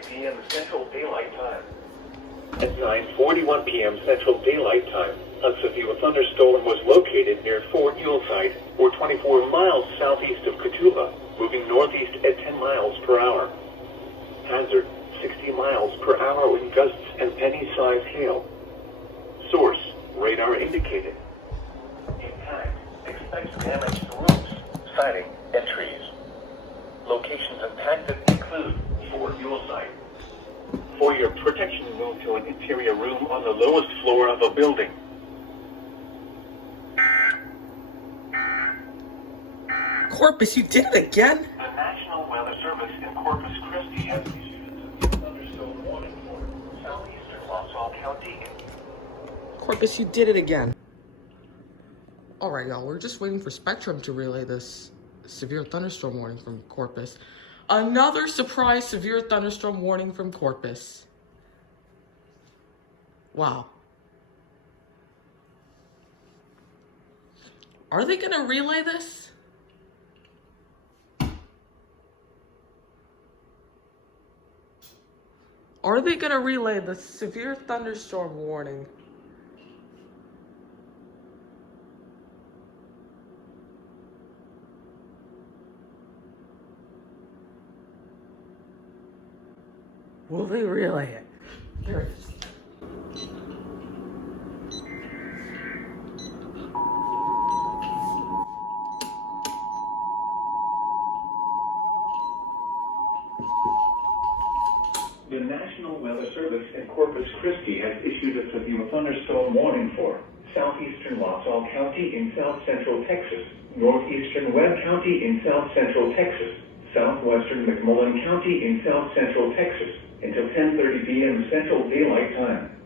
10:30 p.m. Central Daylight Time. At 9:41 p.m. Central Daylight Time, a severe thunderstorm was located near Fort Yuletide, or 24 miles southeast of Cotulla, moving northeast at 10 miles per hour. Hazard, 60 miles per hour wind gusts and penny-sized hail. Source, radar indicated. Impact, expects damage to roofs, siding, and trees. Locations impacted include Fort Yuletide. For your protection, move to an interior room on the lowest floor of a building. Corpus, you did it again? The National Weather Service in Corpus Christi has issued a thunderstorm warning for southeastern Laredo County. Corpus, you did it again. Alright, y'all, we're just waiting for Spectrum to relay this severe thunderstorm warning from Corpus. Another surprise severe thunderstorm warning from Corpus. Wow. Are they gonna relay this? Are they gonna relay the severe thunderstorm warning? Will they relay it? Here it is. The National Weather Service in Corpus Christi has issued a severe thunderstorm warning for southeastern Laredo County in south central Texas, northeastern Webb County in south central Texas, southwestern McLeod County in south central Texas, until 10:30 p.m. Central Daylight Time.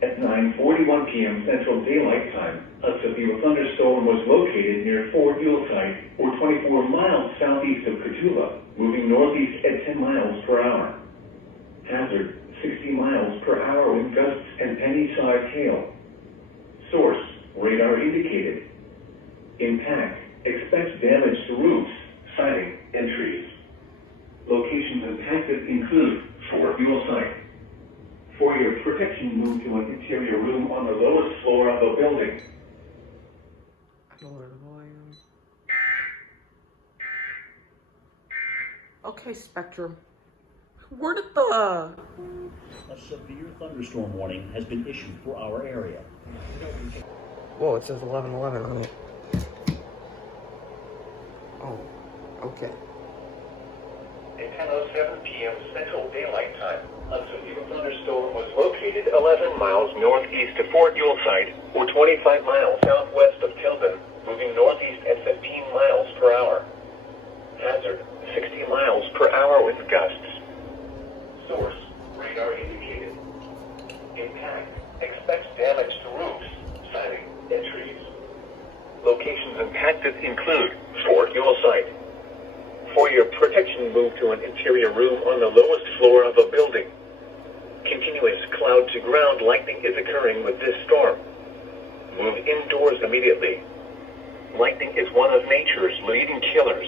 At 9:41 p.m. Central Daylight Time, a severe thunderstorm was located near Fort Yuletide, or 24 miles southeast of Cotulla, moving northeast at 10 miles per hour. Hazard, 60 miles per hour wind gusts and penny-sized hail. Source, radar indicated. Impact, expects damage to roofs, siding, and trees. Locations impacted include Fort Yuletide. For your protection, move to an interior room on the lowest floor of a building. Lower the volume. Okay, Spectrum. Where did the... A severe thunderstorm warning has been issued for our area. Whoa, it says 11:11 on it. Oh, okay. At 10:07 p.m. Central Daylight Time, a severe thunderstorm was located 11 miles northeast of Fort Yuletide, or 25 miles southwest of Tilden, moving northeast at 15 miles per hour. Hazard, 60 miles per hour with gusts. Source, radar indicated. Impact, expects damage to roofs, siding, and trees. Locations impacted include Fort Yuletide. For your protection, move to an interior room on the lowest floor of a building. Continuous cloud-to-ground lightning is occurring with this storm. Move indoors immediately. Lightning is one of nature's leading killers.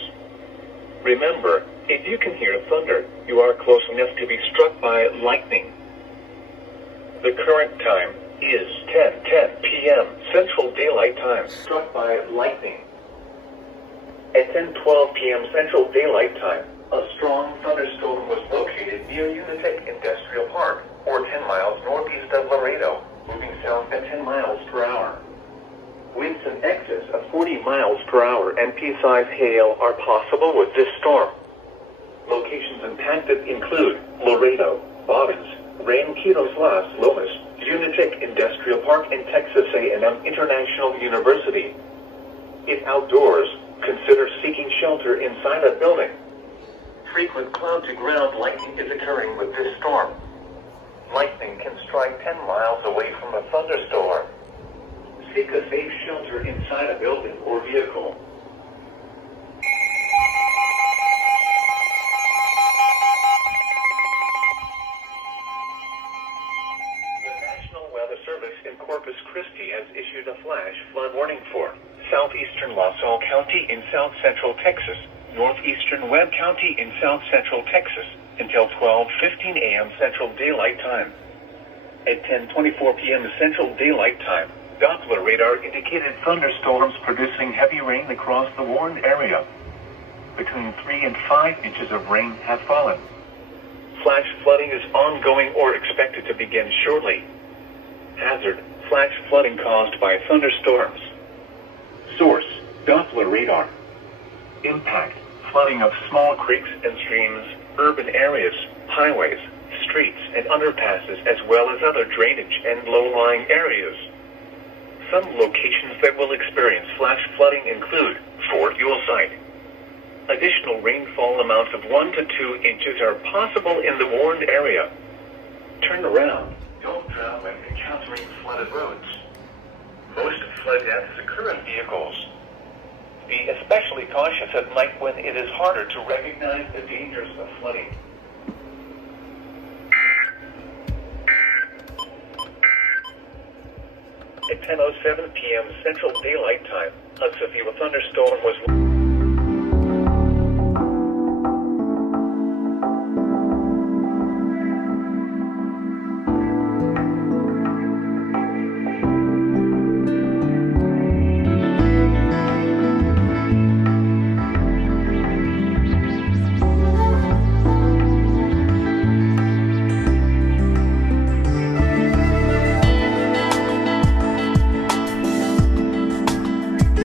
Remember, if you can hear thunder, you are close enough to be struck by lightning. The current time is 10:10 p.m. Central Daylight Time. Struck by lightning. At 10:12 p.m. Central Daylight Time, a strong thunderstorm was located near Unitech Industrial Park, or 10 miles northeast of Laredo, moving south at 10 miles per hour. Winds in excess of 40 miles per hour and pea-sized hail are possible with this storm. Locations impacted include Laredo, Bobbins, Ranquitos Las Lomas, Unitech Industrial Park, and Texas A&M International University. If outdoors, consider seeking shelter inside a building. Frequent cloud-to-ground lightning is occurring with this storm. Lightning can strike 10 miles away from a thunderstorm. Seek a safe shelter inside a building or vehicle. The National Weather Service in Corpus Christi has issued a flash flood warning for southeastern Laredo County in south central Texas, northeastern Webb County in south central Texas, until 12:15 a.m. Central Daylight Time. At 10:24 p.m. Central Daylight Time, Doppler radar indicated thunderstorms producing heavy rain across the warned area. Between 3 and 5 inches of rain have fallen. Flash flooding is ongoing or expected to begin shortly. Hazard: flash flooding caused by thunderstorms. Source: Doppler radar. Impact: flooding of small creeks and streams, urban areas, highways, streets, and underpasses, as well as other drainage and low-lying areas. Some locations that will experience flash flooding include Fort Yuletide. Additional rainfall amounts of 1 to 2 inches are possible in the warned area. Turn around. Don't drown when encountering flooded roads. Most flood deaths occur in vehicles. Be especially cautious at night when it is harder to recognize the dangers of flooding. At 10:07 p.m. Central Daylight Time, a severe thunderstorm was